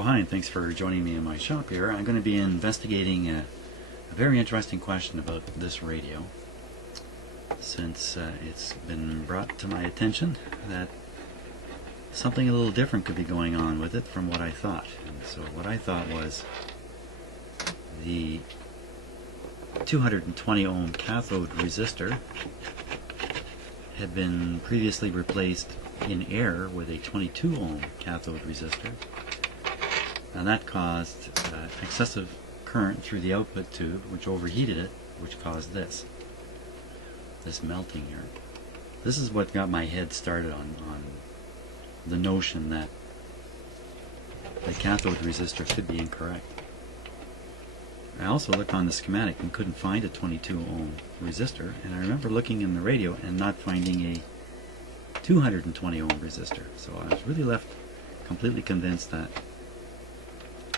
So hi, and thanks for joining me in my shop here. I'm going to be investigating a very interesting question about this radio, since it's been brought to my attention that something a little different could be going on with it from what I thought. And so what I thought was the 220 ohm cathode resistor had been previously replaced in air with a 22 ohm cathode resistor, and that caused excessive current through the output tube, which overheated it, which caused this melting here. This is what got my head started on the notion that the cathode resistor could be incorrect. I also looked on the schematic and couldn't find a 22 ohm resistor, and I remember looking in the radio and not finding a 220 ohm resistor. So I was really left completely convinced that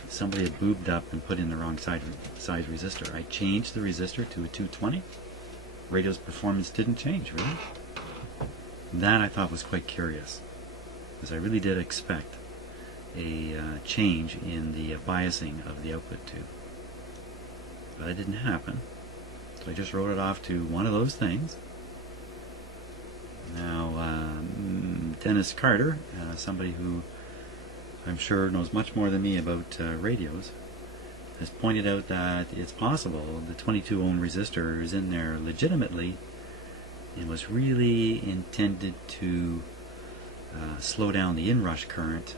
somebody had boobed up and put in the wrong size resistor. I changed the resistor to a 220. Radio's performance didn't change, really. That I thought was quite curious, because I really did expect a change in the biasing of the output tube. But it didn't happen. So I just wrote it off to one of those things. Now, Dennis Carter, somebody who I'm sure knows much more than me about radios, has pointed out that it's possible the 22 ohm resistor is in there legitimately and was really intended to slow down the inrush current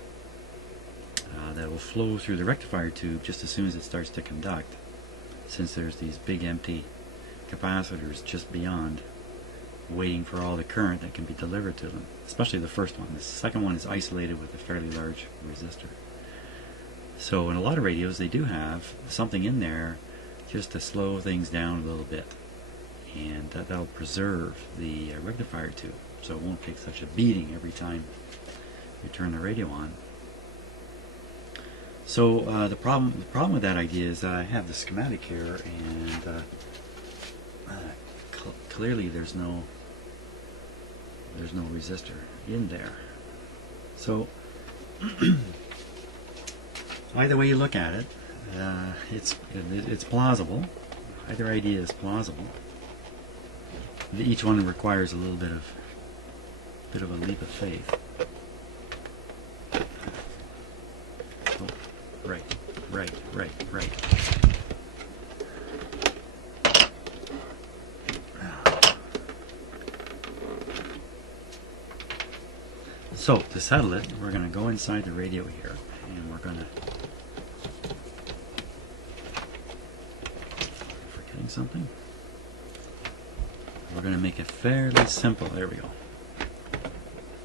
that will flow through the rectifier tube just as soon as it starts to conduct, since there's these big empty capacitors just beyond waiting for all the current that can be delivered to them, especially the first one. The second one is isolated with a fairly large resistor. So in a lot of radios they do have something in there just to slow things down a little bit, and that'll preserve the rectifier tube, so it won't take such a beating every time you turn the radio on. So the problem with that idea is that I have the schematic here, and clearly there's no resistor in there. So either way you look at it, it's plausible. Either idea is plausible. Each one requires a little bit of a leap of faith. Oh, right. So, to settle it, we're going to go inside the radio here, and we're going to... Forgetting something? We're going to make a fairly simple, there we go,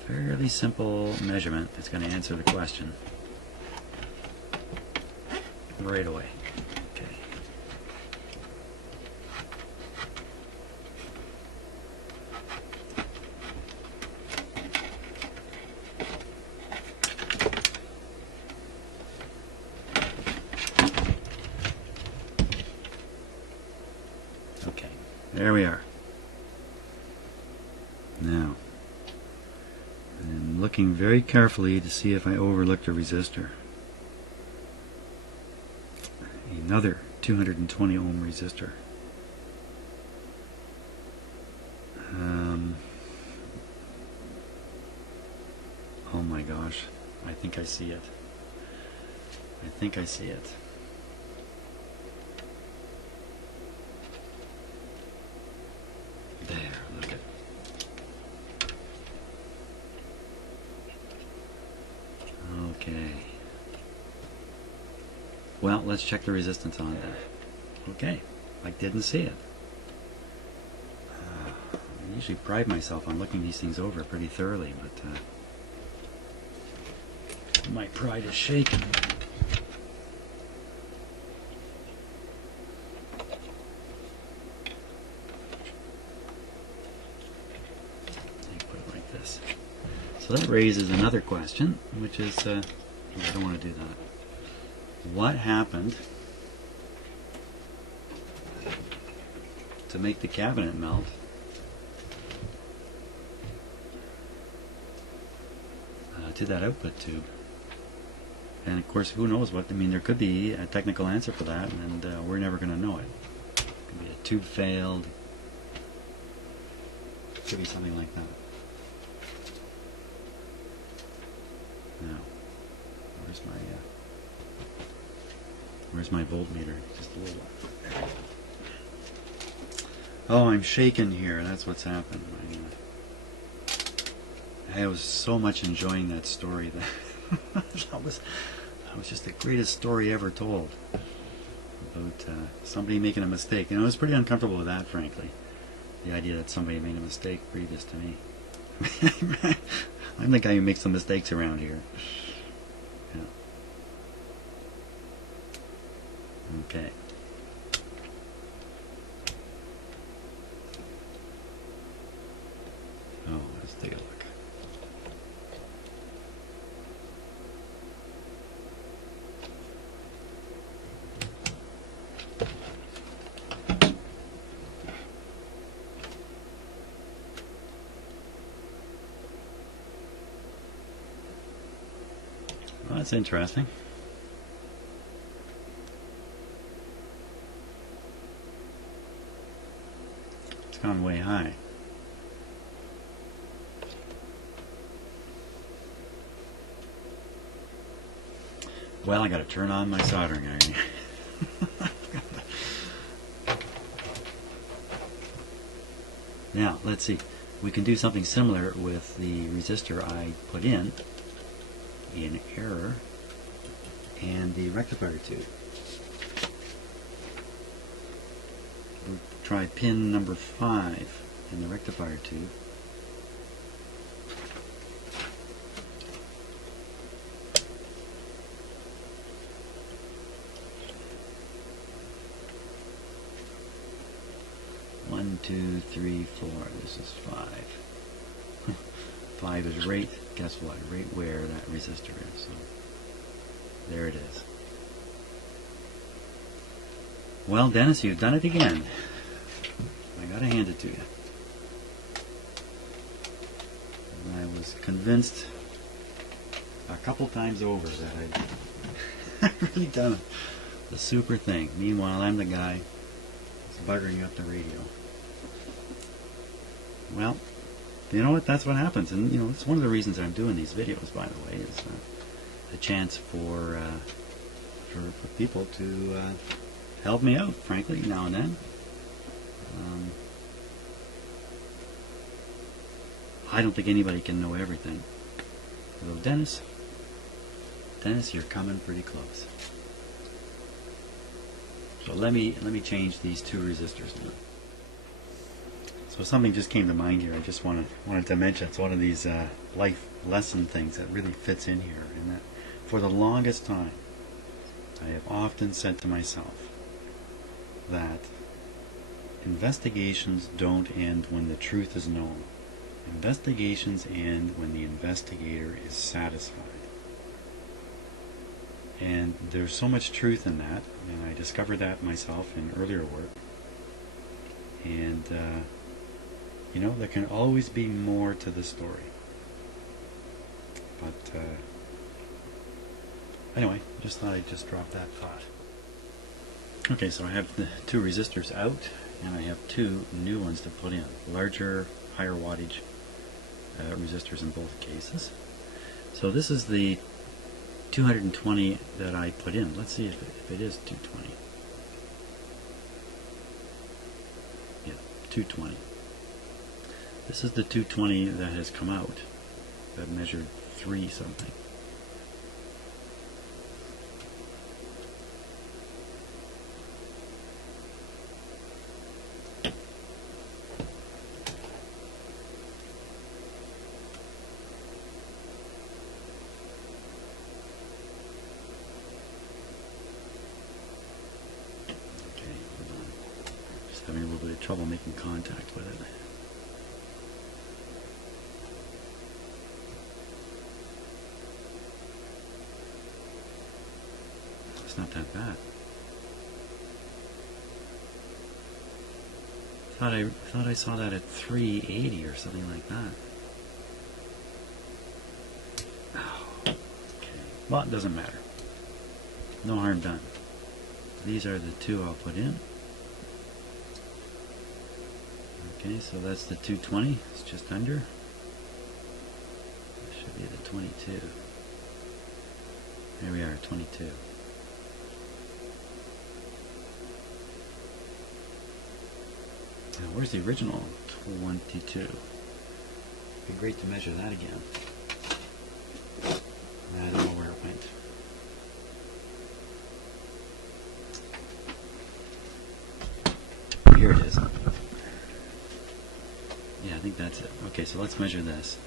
fairly simple measurement that's going to answer the question right away. Okay, there we are. Now, I'm looking very carefully to see if I overlooked a resistor. Another 220 ohm resistor. Oh my gosh, I think I see it. There, look at it. Okay. Well, let's check the resistance on that. Okay, I didn't see it. I usually pride myself on looking these things over pretty thoroughly, but my pride is shaken. Put it like this. So that raises another question, which is, I don't want to do that. What happened to make the cabinet melt to that output tube And of course, who knows what, I mean, there could be a technical answer for that, and we're never going to know it. It could be a tube failed. It could be something like that. Now, where's my voltmeter? Just a little. Oh, I'm shaking here. That's what's happened. I was so much enjoying that story. That was just the greatest story ever told about somebody making a mistake. And I was pretty uncomfortable with that, frankly. The idea that somebody made a mistake previous to me. I'm the guy who makes the mistakes around here. Yeah. Okay. Oh, let's take a look. Well, that's interesting. It's gone way high. Well, I got to turn on my soldering iron. Now, let's see. We can do something similar with the resistor I put in error and the rectifier tube. We'll try pin number 5 in the rectifier tube. One, two, three, four. This is 5. 5 is right, guess what, right where that resistor is. So there it is. Well, Dennis, you've done it again. I gotta hand it to you. And I was convinced a couple times over that I've really done the super thing. Meanwhile, I'm the guy who's buggering up the radio. Well, you know what? That's what happens, and you know it's one of the reasons I'm doing these videos. By the way, is a chance for people to help me out, frankly, now and then. I don't think anybody can know everything. Although Dennis, you're coming pretty close. So let me change these 2 resistors now. So something just came to mind here. I just wanted to mention. It's one of these life lesson things that really fits in here. And that for the longest time, I have often said to myself that investigations don't end when the truth is known. Investigations end when the investigator is satisfied. And there's so much truth in that, and I discovered that myself in earlier work. And you know, there can always be more to the story. But anyway, just thought I'd just drop that thought. Okay, so I have the 2 resistors out, and I have 2 new ones to put in. Larger, higher wattage resistors in both cases. So this is the 220 that I put in. Let's see if it is 220. Yeah, 220. This is the 220 that has come out, that measured 3 something. Okay, hold on. Just having a little bit of trouble making contact with it. It's not that bad. Thought I saw that at 380 or something like that. Oh, okay. Well, it doesn't matter. no harm done. These are the two I'll put in. Okay, so that's the 220. It's just under. That should be the 22. There we are, 22. Now, where's the original 22? It'd be great to measure that again. I don't know where it went. Here it is. Yeah, I think that's it. Okay, so let's measure this.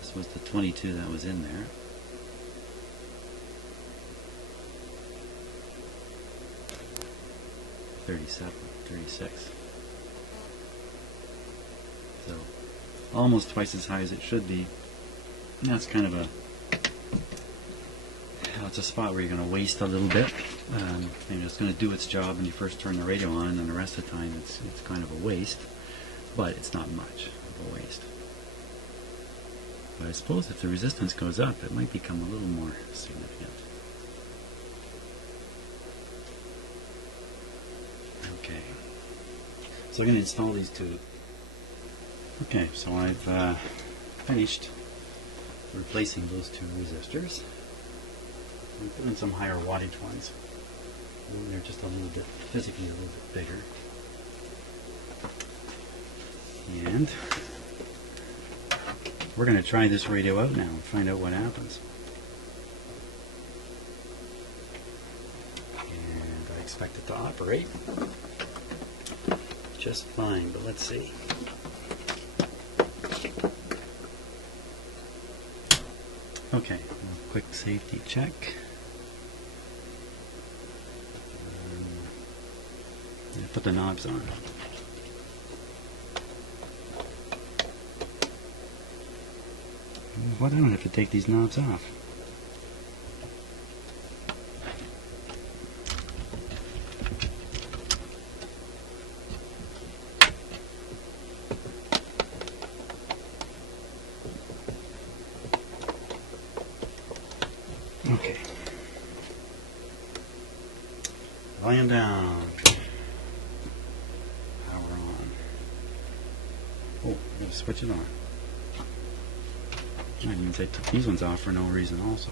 This was the 22 that was in there. $37.36. So almost twice as high as it should be. That's kind of a it's a spot where you're going to waste a little bit. It's going to do its job when you first turn the radio on, and then the rest of the time it's kind of a waste. But it's not much of a waste. But I suppose if the resistance goes up, it might become a little more significant. Okay. So I'm going to install these two. Okay, so I've finished replacing those two resistors. I'm putting some higher wattage ones. They're just a little bit, physically a little bit bigger. And we're going to try this radio out now and find out what happens. And I expect it to operate just fine, but let's see. Okay, a quick safety check. Put the knobs on. What? I don't have to take these knobs off. Okay. Volume down. Power on. Oh, I gotta switch it on. That means I took these ones off for no reason also.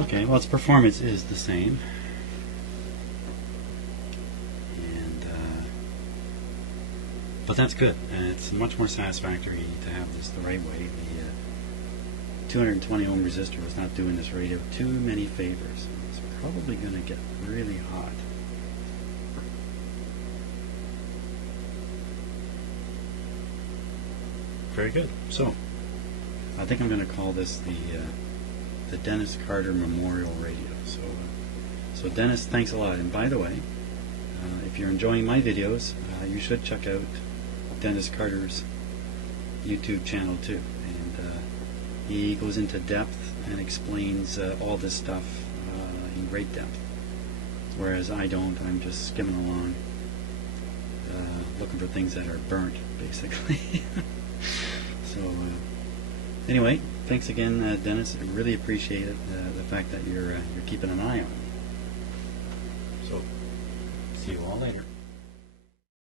Okay, well, its performance is the same, and but that's good, and it's much more satisfactory to have this the right way. The 220 ohm resistor was not doing this radio too many favors. It's probably going to get really hot. Very good. So, I think I'm going to call this the Dennis Carter Memorial Radio. So Dennis, thanks a lot. And by the way, if you're enjoying my videos, you should check out Dennis Carter's YouTube channel too. And he goes into depth and explains all this stuff in great depth. Whereas I don't. I'm just skimming along, looking for things that are burnt, basically. So anyway, thanks again, Dennis. I really appreciate it, the fact that you're keeping an eye on me. So, see you all later.